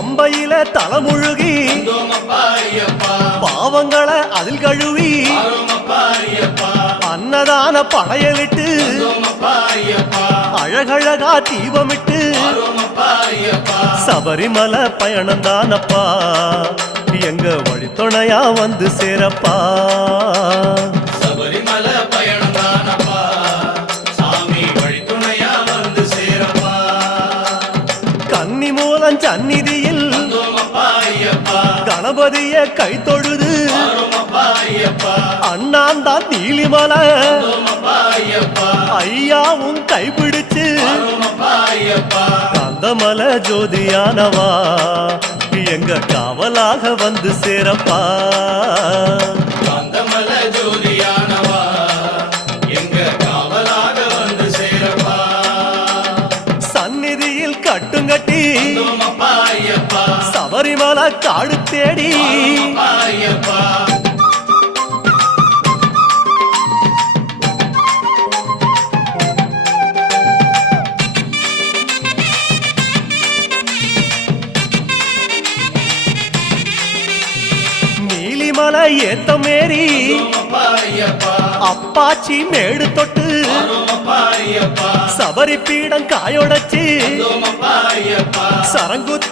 பம்பையில தலைமுழுகி பாவங்களை அதில் கழுவி அன்னதான படையலிட்டு அழகழகா தீபமிட்டு சபரிமலை பயணந்தானப்பா எங்க வழித்துணையா வந்து சேரப்பா. சபரிமலை பயணந்தானப்பா சாமி வழித்துணையா வந்து சேரப்பா. கன்னிமூலம் சந்நிதியில் கணபதிய கை தொழுது அண்ணாந்தான் நீலிமலை ஐயாவும் கைப்பிடிச்சு கந்தமலை ஜோதியானவா எங்க காவலாக வந்து சேரப்பா. கந்தமலை ஜோதியானவா எங்க காவலாக வந்து சேரப்பா. சந்நிதியில் கட்டுங்கட்டி சபரிமலை காடு தேடி நீலிமலை ஏத்த மேரி அப்பாச்சி மேடு தொட்டு சபரி பீடம் காயொடச்சு சரங்கு